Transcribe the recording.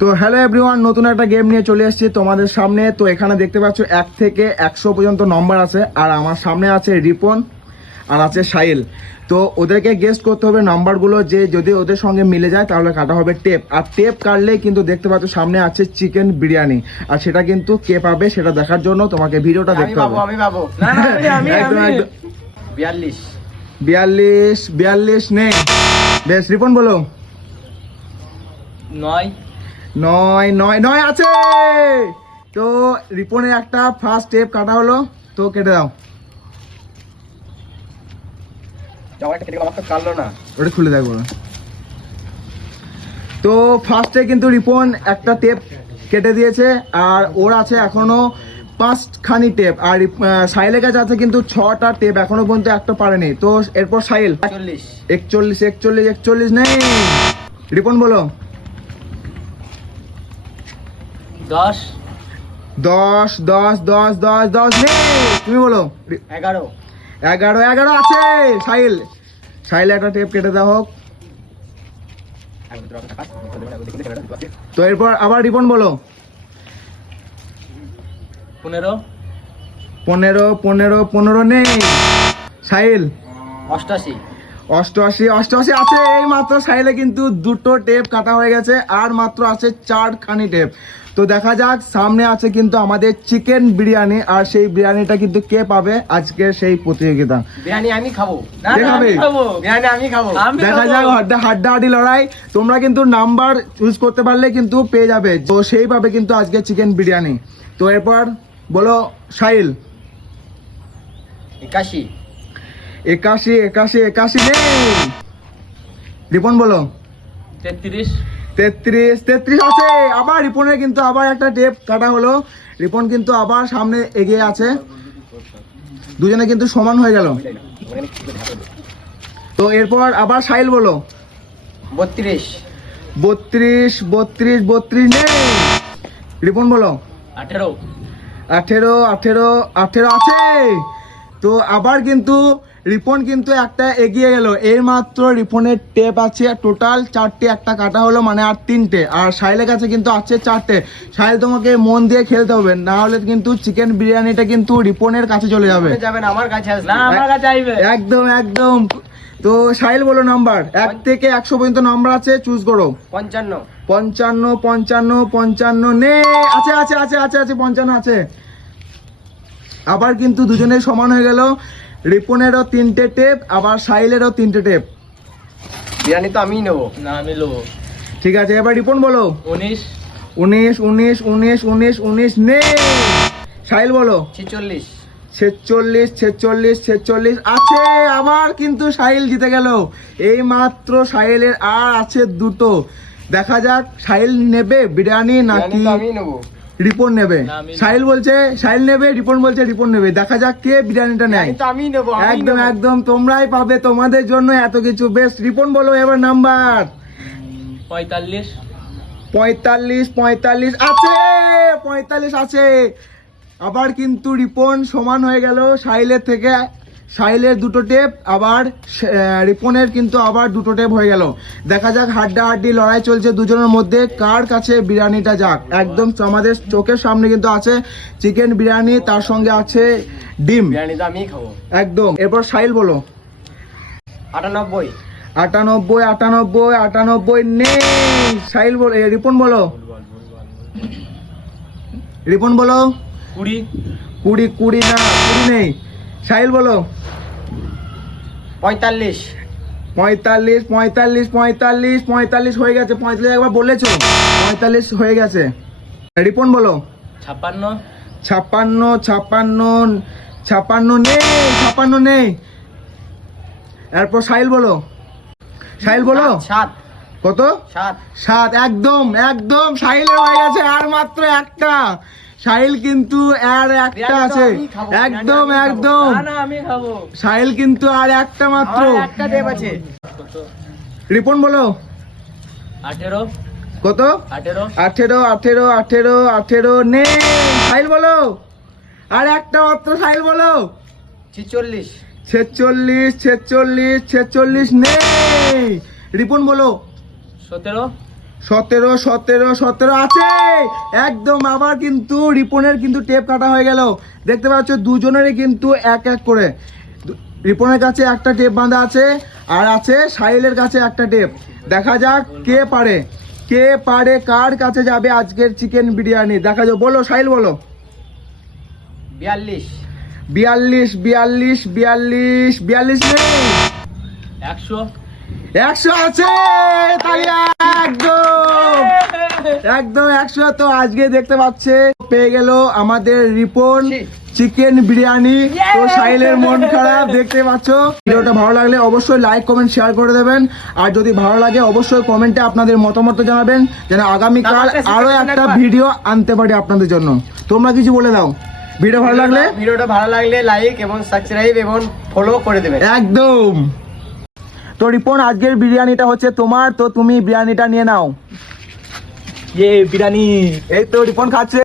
তো hello everyone, নতুন একটা গেম নিয়ে চলে এসেছি তোমাদের সামনে। তো এখানে দেখতে পাচ্ছ 1 থেকে 100 পর্যন্ত নম্বর আছে, আর আমার সামনে আছে রিপন আর আছে সাহিল। তো ওদেরকে গেস করতে হবে নাম্বারগুলো, যে যদি ওদের সঙ্গে মিলে যায় তাহলে কাটা হবে টেপ। আর টেপ কাটলেই কিন্তু দেখতে পাচ্ছ সামনে আছে চিকেন বিরিয়ানি, আর সেটা কিন্তু কে পাবে সেটা দেখার জন্য তোমাকে ভিডিওটা দেখতে হবে। আমি পাবো না একদম একদম 42 42 নেই। বেশ, রিপন বলো। 9 9 আছে। তো রিপনের একটা ফার্স্ট স্টেপ কাটা হলো, তো কেটে দাও। জামাটা কেটে আমার তো কাটলো না। ওটা খুলে দেখবো। তো ফার্স্টে কিন্তু রিপন একটা টেপ কেটে দিয়েছে, আর ওর আছে এখনো 5খানি টেপ, আর সাহিলের কাছে আছে কিন্তু 6টা টেপ, এখনো পর্যন্ত একটা পারেনি। তো এরপর সাহিল 41 নেই। রিপন বলো। 10 10 নেই। তুমি বলো। 11 আছে। সাহিল একটা টেপ কেটে দেওয়া হোক। তো এরপর আবার রিপন বলো। 15 নেই। সাহিল 88 আছে। এই মাত্র সাহিলে কিন্তু 2টো টেপ কাটা হয়ে গেছে, আর মাত্র আছে 4খানি টেপ। তো দেখা যাক, সামনে আছে কিন্তু আমাদের চিকেন বিরিয়ানি, আর সেই বিরিয়ানিটা কিন্তু কে পাবে আজকে সেই প্রতিযোগিতা। বিরিয়ানি আমি খাবো। বিরিয়ানি আমি খাবো। দেখা যাক, হাড্ডাহাড্ডি লড়াই। তোমরা কিন্তু নাম্বার চুজ করতে পারলে কিন্তু পেয়ে যাবে, তো সেই পাবে কিন্তু আজকে চিকেন বিরিয়ানি। তো এরপর বলো সাহিল। 81 নেই। রিপন বলো। 33 আছে। আবার রিপনের কিন্তু আবার একটা টেপ কাটা হলো। রিপন কিন্তু আবার সামনে এগিয়ে আছে, দুজনে কিন্তু সমান হয়ে গেল। তো এরপর আবার সাহিল বলো। 32 নেই। রিপন বলো। 18 আছে। তো আবার কিন্তু রিপন কিন্তু একটা এগিয়ে গেল। এই মাত্র রিপনের টেপ আছে টোটাল 4টে, একটা কাটা হলো মানে আর 3টে, আর সাহিলের কাছে কিন্তু আছে 4টে। সাহিল, তোমাকে মন দিয়ে খেলতে হবে, না হলে কিন্তু চিকেন বিরিয়ানিটা কিন্তু রিপনের কাছে চলে যাবে। আমার কাছে আসবে না, আমার কাছে আসবে। একদম। তো সাহিল বলো নাম্বার। 1 থেকে 100 পর্যন্ত নাম্বার আছে, চুজ করো। 55 নেই। আছে 55 আছে। আবার কিন্তু দুজনের সমান হয়ে গেল। রিপনেরও 3টে টেপ, আবার সাহিলেরও 3টে টেপ। বিরিয়ানি তো আমিই নেবো। না, আমি নেবো। ঠিক আছে, এবার রিপন বলো। 19 নেই। সাহিল বলো। 46 আছে। আবার কিন্তু সাহিল জিতে গেল। এই মাত্র সাহিলের আর আছে 2টো। দেখা যাক সাহিল নেবে বিরিয়ানি নাকি রিপন নেবে। সাহিল বলছে সাহিল নেবে, রিপন বলছে রিপন নেবে। দেখা যাক কে বিরিয়ানিটা নেয়। একদম তোমরাই পাবে, তোমাদের জন্য এত কিছু। বেশ, রিপন বলো এবার নাম্বার। 45 আছে। 45 আছে। আবার কিন্তু রিপন সমান হয়ে গেল সাহিলের থেকে। সাহিলের 2টো টেপ, আবার রিপনের কিন্তু আবার 2টো টেপ হয়ে গেল। দেখা যাক, হাড্ডাহাড্ডি লড়াই চলছে দুজনের মধ্যে, কার কাছে বিরিয়ানিটা যাক। একদম আমাদের চোখের সামনে কিন্তু আছে চিকেন বিরিয়ানি, তার সঙ্গে আছে ডিম। বিরিয়ানি তো আমিই খাবো। একদম। এরপর সাহিল বলো। 98 নেই। সাহিল বলো। রিপন বলো। 20 না, 20 নেই। সাহিল বলো। 45 হয়ে গেছে। 45 একবার বলেছো, 45 হয়ে গেছে। রিপন বলো। 56 নেই। এরপর সাহিল বলো। 7 কত? 7। একদম সাহিলের হয়ে গেছে। আর মাত্র একটা। সাহিল কিন্তু আর একটা আছে। একদম আমি খাবো। সাহিল কিন্তু আর একটা মাত্র। একটা টেপ আছে। রিপন বলো। 18 কত? 18 নেই। সাহিল বলো। আর একটা মাত্র। সাহিল বলো। 46 নেই। রিপন বলো। 17 17 আছে একদম। আবার কিন্তু রিপনের কিন্তু টেপ কাটা হয়ে গেল। দেখতে পাচ্ছ দুজনেরই কিন্তু এক এক করে। রিপনের কাছে একটা টেপ বাঁধা আছে, আর আছে সাহিলের কাছে একটা টেপ। দেখা যাক কে পারে, কার কাছে যাবে আজকের চিকেন বিরিয়ানি। দেখা যাক, বলো সাহিল বলো। 42 42 নেই, 100 100 আছে। তালিয়া একদম 100। তো আজকে দেখতে পাচ্ছে পেয়ে গেল আমাদের রিপন চিকেন বিরিয়ানি। তো সাহিলের মন খারাপ, দেখতে পাচ্ছ। ভিডিওটা ভালো লাগলে অবশ্যই লাইক কমেন্ট শেয়ার করে দেবেন, আর যদি ভালো লাগে অবশ্যই কমেন্টে আপনাদের মতামত জানাবেন, যেন আগামীকাল আরো একটা ভিডিও আনতে পারি আপনাদের জন্য। তোমরা কিছু বলে দাও। ভিডিওটা ভালো লাগলে লাইক এবং সাবস্ক্রাইব এবং ফলো করে দেবেন একদম। তো রিপন আজকের বিরিয়ানিটা হচ্ছে তোমার, তো তুমি বিরিয়ানিটা নিয়ে নাও। বিরিয়ানি এই তো রিপন খাচ্ছে।